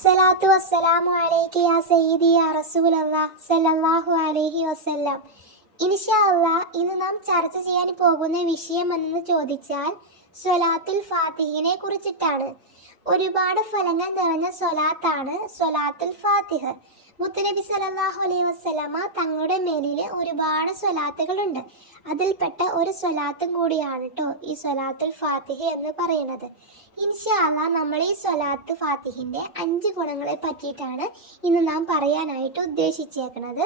അസ്സലാത്തു വസ്സലാമു അലൈക്ക് യാ സയ്യിദി യാ റസൂലല്ലാ സല്ലല്ലാഹു അലൈഹി വസല്ലം. ഇൻഷാ അല്ലാഹ് ഇന്ന് നാം ചർച്ച ചെയ്യാൻ പോകുന്ന വിഷയം എന്ന് ചോദിച്ചാൽ സ്വലാത്തുൽ ഫാത്തിഹിനെ കുറിച്ചിട്ടാണ്. ഒരുപാട് ഫലങ്ങൾ നിറഞ്ഞ സ്വലാത്താണ് സ്വലാത്തുൽ ഫാത്തിഹ്. മുത്തനബി സലാഹു അലൈഹി വസല്ലമ തങ്ങളുടെ മേലിൽ ഒരുപാട് സ്വലാത്തുകളുണ്ട്. അതിൽപ്പെട്ട ഒരു സ്വലാത്തും കൂടിയാണ് കേട്ടോ ഈ സ്വലാത്തുൽ ഫാത്തിഹ എന്ന് പറയുന്നത്. ഇൻഷാല്ല നമ്മൾ ഈ സ്വലാത്ത് ഫാത്തിഹിന്റെ അഞ്ച് ഗുണങ്ങളെ പറ്റിയിട്ടാണ് ഇന്ന് നാം പറയാനായിട്ട് ഉദ്ദേശിച്ചേക്കുന്നത്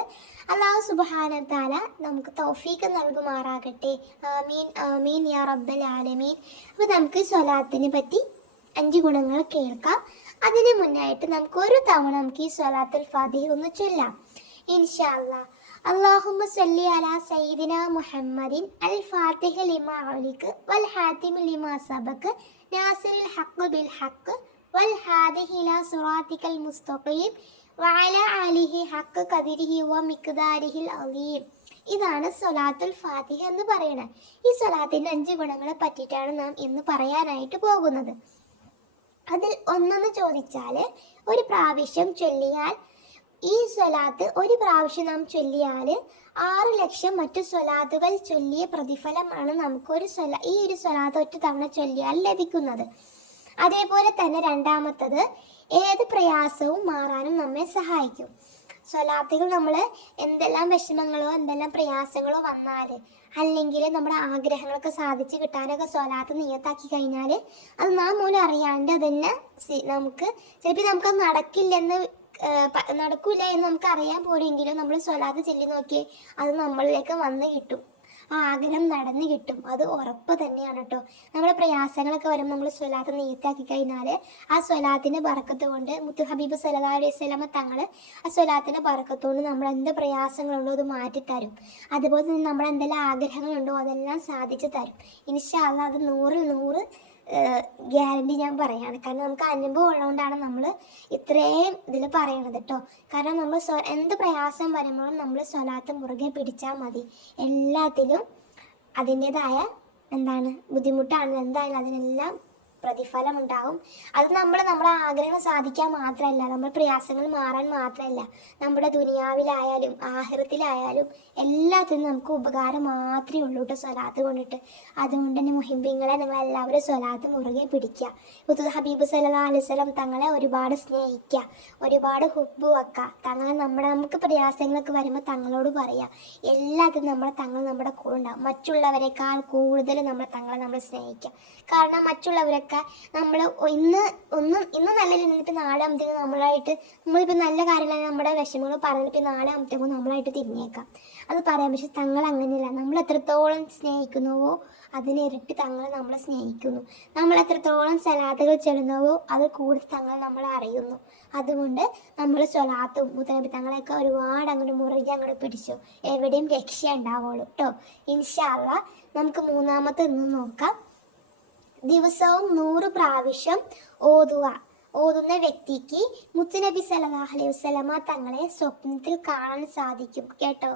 അള്ളാഹു സുബാനത്താല നമുക്ക് തൗഫീക്ക് നൽകുമാറാകട്ടെ. ആമീൻ ആമീൻ യാ റബ്ബൽ ആലമീൻ. അപ്പോൾ നമുക്ക് സ്വലാത്തിനെ പറ്റി അഞ്ച് ഗുണങ്ങൾ കേൾക്കാം. അതിനു മുന്നായിട്ട് നമുക്ക് ഒരു തവണ നമുക്ക് ഈ സ്വലാത്തുൽ ഫാത്തിഹ ഒന്ന് ചൊല്ലാം. ഇൻഷാല്ല അള്ളാഹുമ്മ സല്ലി അലാ സയ്യിദിന മുഹമ്മദിൻ അൽ ഫാത്തിഹ ലിമാ ഒലിക്ക് വൽ ഹാത്തിമ ലിമാ സബക്ക് നാസിറിൽ ഹഖ് ബിൽ ഹഖ് വൽ ഹാദിഹില സുറാത്തിക്കൽ മുസ്തഖീം വാല അലിഹി ഹഖ് കതിരിഹി വ മിക്ദാരിഹിൽ അലീം ഇതാണ് സൊലാത്തുൽ ഫാത്തിഹ എന്ന് പറയുന്നത്. ഈ സൊലാത്തിന്റെ അഞ്ച് ഗുണങ്ങളെ പറ്റിയിട്ടാണ് നാം ഇന്ന് പറയാനായിട്ട് പോകുന്നത്. അതിൽ ഒന്നെന്ന് ചോദിച്ചാൽ ഒരു പ്രാവശ്യം ചൊല്ലിയാൽ ഈ സ്വലാത്ത് ഒരു പ്രാവശ്യം നാം ചൊല്ലിയാൽ ആറ് ലക്ഷം മറ്റു സ്വലാത്തുകൾ ചൊല്ലിയ പ്രതിഫലമാണ് നമുക്ക് ഒരു സ്വല ഈ ഒരു സ്വലാത്ത് ഒറ്റ തവണ ചൊല്ലിയാൽ ലഭിക്കുന്നത്. അതേപോലെ തന്നെ രണ്ടാമത്തത് ഏത് പ്രയാസവും മാറാനും നമ്മെ സഹായിക്കും. സ്വലാത്തുകൾ നമ്മൾ എന്തെല്ലാം വിഷമങ്ങളോ എന്തെല്ലാം പ്രയാസങ്ങളോ വന്നാൽ അല്ലെങ്കിൽ നമ്മുടെ ആഗ്രഹങ്ങളൊക്കെ സാധിച്ച് കിട്ടാനൊക്കെ സ്വലാത്ത് നിയത്താക്കി കഴിഞ്ഞാൽ അത് നാം മൂലം അറിയാണ്ട് തന്നെ നമുക്ക് ചിലപ്പോൾ നമുക്കത് നടക്കില്ലെന്ന് നടക്കില്ല നടക്കൂല എന്ന് നമുക്ക് അറിയാൻ പോലെങ്കിലും നമ്മൾ സ്വലാത്ത് ചെല്ലി നോക്കി അത് നമ്മളിലേക്ക് വന്ന് കിട്ടും. ആ ആഗ്രഹം നടന്നു കിട്ടും. അത് ഉറപ്പ് തന്നെയാണ് കേട്ടോ നമ്മുടെ പ്രയാസങ്ങളൊക്കെ വരുമ്പോൾ നമ്മൾ സ്വലാത്ത് നീറ്റാക്കി കഴിഞ്ഞാൽ ആ സ്വലാത്തിന്റെ പറക്കത്ത് കൊണ്ട് മുത്തു ഹബീബ് സലഹ് അലൈഹി സ്വലാമ തങ്ങൾ ആ സ്വലാത്തിന്റെ പറക്കത്തുകൊണ്ട് നമ്മൾ എന്ത് പ്രയാസങ്ങളുണ്ടോ അത് മാറ്റിത്തരും അതുപോലെ തന്നെ നമ്മുടെ എന്തെല്ലാം ആഗ്രഹങ്ങളുണ്ടോ അതെല്ലാം സാധിച്ചു തരും. ഇൻഷാല്ല അത് നൂറിൽ നൂറ് ഗ്യാരണ്ടി ഞാൻ പറയാണ്. കാരണം നമുക്ക് അനുഭവം ഉള്ളതുകൊണ്ടാണ് നമ്മൾ ഇത്രയും ഇതിൽ പറയണത് കേട്ടോ കാരണം നമ്മൾ സ്വ എന്ത് പ്രയാസം വരുമ്പോഴും നമ്മൾ സ്വലാത്ത് മുറുകെ പിടിച്ചാൽ മതി. എല്ലാത്തിലും അതിന്റെതായ എന്താണ് ബുദ്ധിമുട്ടാണ്. എന്തായാലും അതിനെല്ലാം പ്രതിഫലം ഉണ്ടാകും അത് നമ്മൾ നമ്മുടെ ആഗ്രഹങ്ങൾ സാധിക്കാൻ മാത്രമല്ല നമ്മുടെ പ്രയാസങ്ങൾ മാറാൻ മാത്രമല്ല നമ്മുടെ ദുനിയാവിലായാലും ആഹൃത്തിലായാലും എല്ലാത്തിനും നമുക്ക് ഉപകാരം മാത്രമേ ഉള്ളൂ കേട്ടോ സ്വലാത്ത് കൊണ്ടിട്ട്. അതുകൊണ്ട് തന്നെ മുഹിബിങ്ങളെ നിങ്ങൾ എല്ലാവരും സ്വലാത്ത് മുറുകെ പിടിക്കുക. മുത്തു ഹബീബ് സല്ലാ അലിസ്ലം തങ്ങളെ ഒരുപാട് സ്നേഹിക്കുക ഒരുപാട് ഹുബ് വെക്കുക. തങ്ങളെ നമ്മുടെ നമുക്ക് പ്രയാസങ്ങളൊക്കെ വരുമ്പോൾ തങ്ങളോട് പറയുക എല്ലാത്തിനും നമ്മൾ തങ്ങൾ നമ്മുടെ കൂടെ ഉണ്ടാകും മറ്റുള്ളവരെക്കാൾ കൂടുതൽ നമ്മൾ തങ്ങളെ നമ്മൾ സ്നേഹിക്കുക. കാരണം മറ്റുള്ളവരൊക്കെ നമ്മൾ ഇന്ന് ഒന്നും ഇന്ന് നല്ല നിന്നിട്ട് നാളെ ആകുമ്പോഴത്തേക്കും നമ്മളായിട്ട് നമ്മളിപ്പോൾ നല്ല കാര്യങ്ങളാണ് നമ്മുടെ വിഷമങ്ങൾ പറഞ്ഞിട്ട് നാളെ ആകുമ്പോഴത്തേക്കും നമ്മളായിട്ട് തിരിഞ്ഞേക്കാം. അത് പറയാം. പക്ഷെ തങ്ങൾ അങ്ങനെയല്ല. നമ്മൾ എത്രത്തോളം സ്നേഹിക്കുന്നുവോ അതിനിരട്ടി തങ്ങൾ നമ്മളെ സ്നേഹിക്കുന്നു. നമ്മൾ എത്രത്തോളം സലാത്തുകൾ ചെല്ലുന്നുവോ അത് കൂടുതൽ തങ്ങൾ നമ്മളെ അറിയുന്നു. അതുകൊണ്ട് നമ്മൾ സ്വലാത്തും മുത്തനബി തങ്ങളെയൊക്കെ ഒരുപാട് അങ്ങോട്ട് മുറുകി അങ്ങോട്ട് പിടിച്ചു. എവിടെയും രക്ഷ ഉണ്ടാവുള്ളൂ. കേട്ടോ ഇൻഷാല്ല നമുക്ക് മൂന്നാമത്തെ ഒന്ന് നോക്കാം. ദിവസവും നൂറ് പ്രാവശ്യം ഓതുക. ഓതുന്ന വ്യക്തിക്ക് മുത്തുനബി സലഹ് അലൈഹി വസല്ലമ തങ്ങളെ സ്വപ്നത്തിൽ കാണാൻ സാധിക്കും. കേട്ടോ?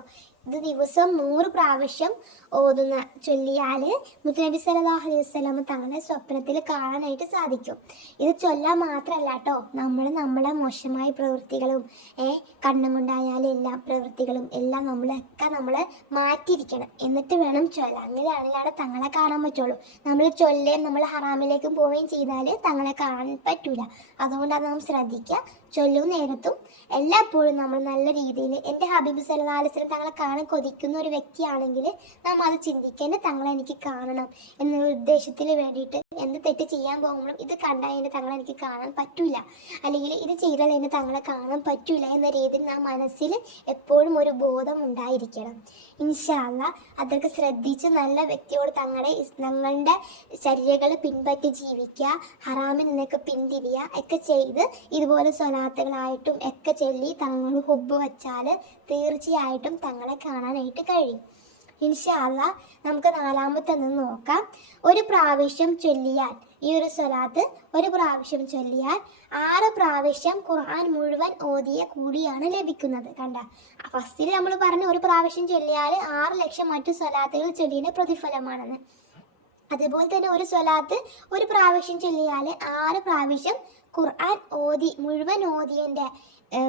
ഇത് ദിവസം നൂറ് പ്രാവശ്യം ഓതുന്ന ചൊല്ലിയാൽ മുത്തുനബി സലാഹ് അലൈഹി വസല്ലമ തങ്ങളെ സ്വപ്നത്തിൽ കാണാനായിട്ട് സാധിക്കും. ഇത് ചൊല്ലാൻ മാത്രമല്ല കേട്ടോ നമ്മൾ നമ്മളെ മോശമായ പ്രവൃത്തികളും ഏ കണ്ണും കൊണ്ടായാലും എല്ലാ പ്രവൃത്തികളും എല്ലാം നമ്മളൊക്കെ നമ്മൾ മാറ്റിയിരിക്കണം. എന്നിട്ട് വേണം ചൊല്ല അങ്ങനെയാണെങ്കിലാണ് തങ്ങളെ കാണാൻ പറ്റുള്ളൂ. നമ്മൾ ചൊല്ലുകയും നമ്മൾ ഹറാമിലേക്കും പോവുകയും ചെയ്താൽ തങ്ങളെ കാണാൻ പറ്റൂല. അതുകൊണ്ടാണ് നാം ശ്രദ്ധിക്കുക. ചൊല്ലും നേരത്തും എല്ലായ്പ്പോഴും നമ്മൾ നല്ല രീതിയിൽ എന്റെ ഹബീബ് വസല്ലം തങ്ങളെ കാണാൻ കൊതിക്കുന്ന ഒരു വ്യക്തിയാണെങ്കിൽ നാം അത് ചിന്തിക്കേണ്ട തങ്ങളെ എനിക്ക് കാണണം എന്ന ഉദ്ദേശത്തിന് വേണ്ടിയിട്ട് എന്ത് തെറ്റ് ചെയ്യാൻ പോകുമ്പോഴും ഇത് കണ്ടാൽ എന്റെ തങ്ങളെ എനിക്ക് കാണാൻ പറ്റൂല. അല്ലെങ്കിൽ ഇത് ചെയ്താൽ എന്റെ തങ്ങളെ കാണാൻ പറ്റൂല എന്ന രീതിയിൽ നാം മനസ്സിൽ എപ്പോഴും ഒരു ബോധം ഉണ്ടായിരിക്കണം. ഇൻഷാല്ല അതൊക്കെ ശ്രദ്ധിച്ച് നല്ല വ്യക്തിയോട് തങ്ങളെ തങ്ങളുടെ ശരീരങ്ങൾ പിൻപറ്റി ജീവിക്കുക ഹറാമിൽ നിന്നൊക്കെ പിന്തിരിയുക ഒക്കെ ചെയ്ത് ഇതുപോലെ സ്വലാത്തുകളായിട്ടും ഒക്കെ ചൊല്ലി തങ്ങൾ ഹുബ് വച്ചാൽ തീർച്ചയായിട്ടും തങ്ങളെ കാണാനായിട്ട് കഴിയും. ഇൻഷാല്ല നമുക്ക് നാലാമത്തെ നിന്ന് നോക്കാം. ഒരു പ്രാവശ്യം ചൊല്ലിയാൽ ഈ ഒരു സ്വലാത്ത് ഒരു പ്രാവശ്യം ചൊല്ലിയാൽ ആറ് പ്രാവശ്യം ഖുർആൻ മുഴുവൻ ഓതിയ കൂടിയാണ് ലഭിക്കുന്നത്. കണ്ട? ഫസ്റ്റിൽ നമ്മൾ പറഞ്ഞു ഒരു പ്രാവശ്യം ചൊല്ലിയാൽ ആറ് ലക്ഷം മറ്റു സ്വലാത്തുകൾ ചൊല്ലിയതിന്റെ പ്രതിഫലമാണെന്ന്. അതേപോലെ തന്നെ ഒരു സ്വലാത്ത് ഒരു പ്രാവശ്യം ചൊല്ലിയാൽ ആറ് പ്രാവശ്യം ഖുർആൻ ഓതി മുഴുവൻ ഓതിയന്റെ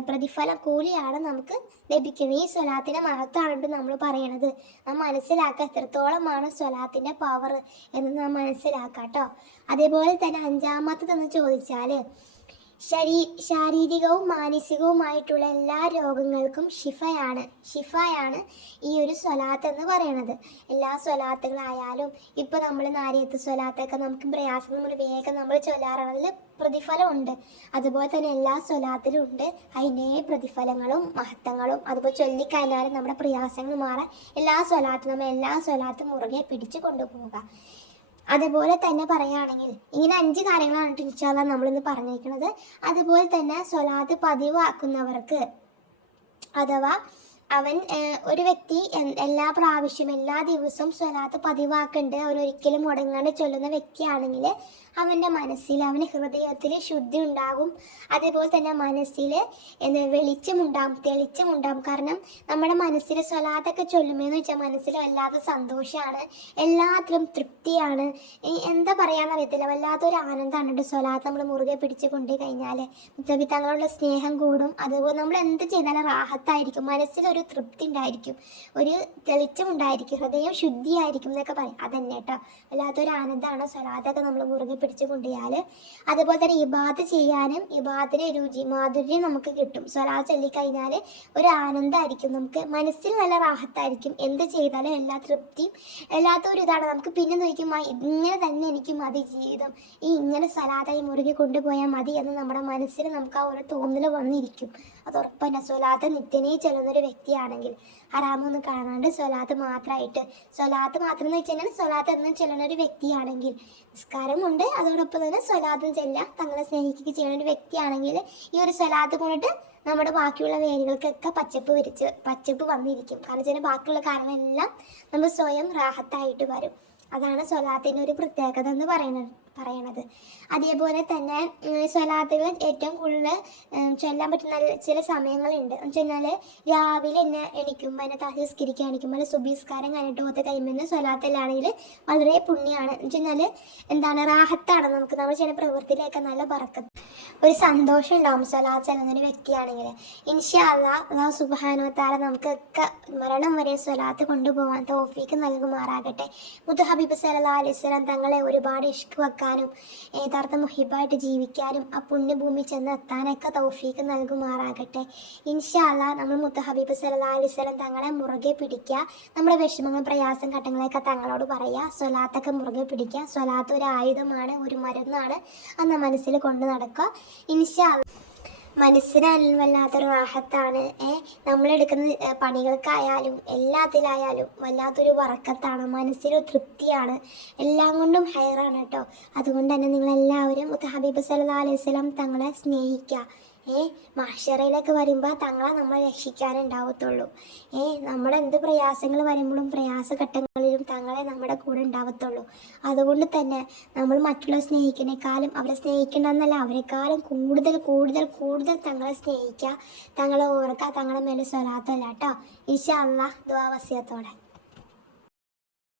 പ്രതിഫല കൂലിയാണ് നമുക്ക് ലഭിക്കുന്നത്. ഈ സ്വലാത്തിന്റെ മഹത്വമാണ് നമ്മൾ പറയണത്. നാം മനസ്സിലാക്കുക എത്രത്തോളമാണ് സ്വലാത്തിന്റെ പവർ എന്ന് നാം മനസ്സിലാക്കാം കേട്ടോ അതേപോലെ തന്നെ അഞ്ചാമത്തതെന്ന് ചോദിച്ചാൽ ശരീ ശാരീരികവും മാനസികവുമായിട്ടുള്ള എല്ലാ രോഗങ്ങൾക്കും ഷിഫയാണ് ഷിഫയാണ് ഈ ഒരു സ്വലാത്ത് എന്ന് പറയണത്. എല്ലാ സ്വലാത്തുകളായാലും ഇപ്പോൾ നമ്മൾ നാരിയത്ത് സ്വലാത്തൊക്കെ നമുക്ക് പ്രയാസം നമ്മൾ വേഗം നമ്മൾ ചൊല്ലാറുള്ള പ്രതിഫലമുണ്ട്. അതുപോലെ തന്നെ എല്ലാ സ്വലാത്തിലും ഉണ്ട്. അതിന്റെ പ്രതിഫലങ്ങളും മഹത്വങ്ങളും. അതുപോലെ ചൊല്ലിക്കഴിഞ്ഞാലും നമ്മുടെ പ്രയാസങ്ങൾ മാറാൻ എല്ലാ സ്വലാത്തും നമ്മൾ എല്ലാ സ്വലാത്തും മുറുകെ പിടിച്ചു കൊണ്ടുപോവുക. അതുപോലെ തന്നെ പറയുകയാണെങ്കിൽ ഇങ്ങനെ അഞ്ച് കാര്യങ്ങളാണ് ഇൻഷാല്ല നമ്മളിന്ന് പറഞ്ഞിരിക്കുന്നത്. അതുപോലെ തന്നെ സ്വലാത്ത് പതിവാക്കുന്നവർക്ക് അഥവാ അവൻ ഒരു വ്യക്തി എല്ലാ പ്രാവശ്യം എല്ലാ ദിവസവും സ്വലാത്ത് പതിവാക്കുന്നുണ്ട് അവൻ ഒരിക്കലും മുടങ്ങാണ്ട് ചൊല്ലുന്ന വ്യക്തിയാണെങ്കിൽ അവന്റെ മനസ്സിൽ അവന് ഹൃദയത്തിൽ ശുദ്ധി ഉണ്ടാകും. അതേപോലെ തന്നെ മനസ്സിൽ എന്താ വെളിച്ചമുണ്ടാകും തെളിച്ചമുണ്ടാകും കാരണം നമ്മുടെ മനസ്സിൽ സ്വലാത്തൊക്കെ ചൊല്ലുമെന്ന് വെച്ചാൽ മനസ്സിൽ വല്ലാത്ത സന്തോഷമാണ്. എല്ലാത്തിലും തൃപ്തിയാണ്. എന്താ പറയാന്ന് അറിയത്തില്ല. വല്ലാത്തൊരു ആനന്ദമാണ് കേട്ടോ സ്വലാത്ത് നമ്മൾ മുറുകെ പിടിച്ച് കൊണ്ടുപോയി കഴിഞ്ഞാൽ. തങ്ങളുള്ള സ്നേഹം കൂടും. അതുപോലെ നമ്മൾ എന്ത് ചെയ്താലും റാഹത്തായിരിക്കും. മനസ്സിലൊരു തൃപ്തി ഉണ്ടായിരിക്കും. ഒരു തെളിച്ചം ഉണ്ടായിരിക്കും. ഹൃദയം ശുദ്ധിയായിരിക്കും എന്നൊക്കെ പറയും. അതന്നെ കേട്ടോ. വല്ലാത്തൊരു ആനന്ദമാണ് സ്വലാത്തൊക്കെ നമ്മൾ മുറുകെ പിടിച്ചു കൊണ്ടുപോയാൽ അതുപോലെ തന്നെ ഇബാദ് ചെയ്യാനും ഇബാദിനെ രുചി മാധുര്യം നമുക്ക് കിട്ടും. സ്വലാത്ത് ചൊല്ലിക്കഴിഞ്ഞാൽ ഒരു ആനന്ദമായിരിക്കും നമുക്ക് മനസ്സിൽ നല്ല റാഹത്തായിരിക്കും. എന്ത് ചെയ്താലും എല്ലാ തൃപ്തിയും എല്ലാത്തൊരു ഇതാണ്. നമുക്ക് പിന്നെ നോക്കുമ്പോൾ ഇങ്ങനെ തന്നെ എനിക്ക് മതി ജീവിതം. ഈ ഇങ്ങനെ സ്വലാതായി മുറുകെ കൊണ്ടുപോയാൽ മതി എന്ന് നമ്മുടെ മനസ്സിൽ നമുക്ക് ആ ഒരു തോന്നൽ വന്നിരിക്കും. അത് ഉറപ്പന്നെ സ്വലാത്ത നിത്യനെ ചെല്ലുന്നൊരു വ്യക്തിയാണെങ്കിൽ ഹറാമൊന്നും കാണാണ്ട് സ്വലാത്ത് മാത്രമായിട്ട് സ്വലാത്ത് മാത്രം എന്ന് വെച്ച് കഴിഞ്ഞാൽ സ്വലാത്ത് എന്ന് ചെല്ലുന്ന ഒരു വ്യക്തിയാണെങ്കിൽ നിസ്കാരമുണ്ട്. അതോടൊപ്പം തന്നെ സ്വലാത്തും ചെല്ലാം തങ്ങളെ സ്നേഹിക്കുകയും ചെയ്യുന്ന ഒരു വ്യക്തിയാണെങ്കിൽ ഈ ഒരു സ്വലാത്ത് കൊണ്ടിട്ട് നമ്മുടെ ബാക്കിയുള്ള വേരുകൾക്കൊക്കെ പച്ചപ്പ് വരിച്ച് പച്ചപ്പ് വന്നിരിക്കും. കാരണം വെച്ചാൽ ബാക്കിയുള്ള കാരണമെല്ലാം നമ്മൾ സ്വയം റാഹത്തായിട്ട് വരും. അതാണ് സ്വലാത്തിന്റെ ഒരു പ്രത്യേകത എന്ന് പറയുന്നത്. പറയണത്. അതേപോലെ തന്നെ സ്വലാത്തുകൾ ഏറ്റവും കൂടുതൽ ചൊല്ലാൻ പറ്റുന്ന ചില സമയങ്ങളുണ്ട്. എന്ന് വെച്ചാൽ രാവിലെ എന്നെ എണീക്കുമ്പോൾ എന്നെ തഹസ്കരിക്കാൻ എണീക്കുമ്പോൾ സുബീസ്കാരം കഴിഞ്ഞിട്ട് പോത്ത കഴിയുമ്പോൾ സ്വലാത്തിലാണെങ്കിൽ വളരെ പുണ്യമാണ് എന്ന് വെച്ചാൽ എന്താണ് റാഹത്താണ് നമുക്ക് നമ്മൾ ചില പ്രവൃത്തിയിലേക്ക് നല്ല പറക്കും. ഒരു സന്തോഷം ഉണ്ടാവും സ്വലാത്ത് ചെല്ലുന്നൊരു വ്യക്തിയാണെങ്കിൽ. ഇൻഷാ അല്ലാ അള്ളാഹു സുബാനുവത്താല നമുക്കൊക്കെ മരണം വരെ സ്വലാത്ത് കൊണ്ടുപോകാൻ തോഫീക്ക് നൽകുമാറാകട്ടെ. മുത്തു ഹബീബ് സല്ലാ അലൈഹി സ്വലാം തങ്ങളെ ഒരുപാട് ഇഷ്ക് വെക്കാനും യഥാർത്ഥ മുഹിബായിട്ട് ജീവിക്കാനും ആ പുണ്യഭൂമി ചെന്ന് എത്താനൊക്കെ തൗഫീക്ക് നൽകുമാറാകട്ടെ. ഇൻഷാല്ല നമ്മൾ മുത്തഹബീബ് സല്ലാ അലൈഹി സ്വലം തങ്ങളെ മുറുകെ പിടിക്കുക. നമ്മുടെ വിഷമങ്ങൾ പ്രയാസം ഘട്ടങ്ങളെയൊക്കെ തങ്ങളോട് പറയുക. സ്വലാത്തൊക്കെ മുറുകെ പിടിക്കുക. സ്വലാത്ത് ഒരു ആയുധമാണ് ഒരു മരുന്നാണ്. അന്ന് മനസ്സിൽ കൊണ്ടു നടക്കുക. ഇൻഷാല്ല മനസ്സിന് വല്ലാത്തൊരു റാഹത്താണ്. നമ്മളെടുക്കുന്ന പണികൾക്കായാലും എല്ലാത്തിലായാലും വല്ലാത്തൊരു വറക്കത്താണ് മനസ്സിനൊരു തൃപ്തിയാണ്. എല്ലാം കൊണ്ടും ഹയറാണ് കേട്ടോ. അതുകൊണ്ട് തന്നെ നിങ്ങളെല്ലാവരും ഹബീബ് സല്ലാ അലൈഹി സ്വലം തങ്ങളെ സ്നേഹിക്കുക ഏ മാഷറയിലൊക്കെ വരുമ്പോൾ തങ്ങളെ നമ്മൾ രക്ഷിക്കാനുണ്ടാവത്തുള്ളൂ ഏ നമ്മുടെ എന്ത് പ്രയാസങ്ങൾ വരുമ്പോഴും പ്രയാസഘട്ടങ്ങളിലും തങ്ങളെ നമ്മുടെ കൂടെ ഉണ്ടാവത്തുള്ളൂ. അതുകൊണ്ട് തന്നെ നമ്മൾ മറ്റുള്ളവരെ സ്നേഹിക്കുന്നേക്കാളും അവരെ സ്നേഹിക്കണമെന്നല്ല അവരെക്കാളും കൂടുതൽ കൂടുതൽ കൂടുതൽ തങ്ങളെ സ്നേഹിക്കുക തങ്ങളെ ഓർക്കുക തങ്ങളെ മേലെ സ്വലാത്തല്ല കേട്ടോ. ഇഷ അള്ള ദ്വാവസ്യത്തോടെ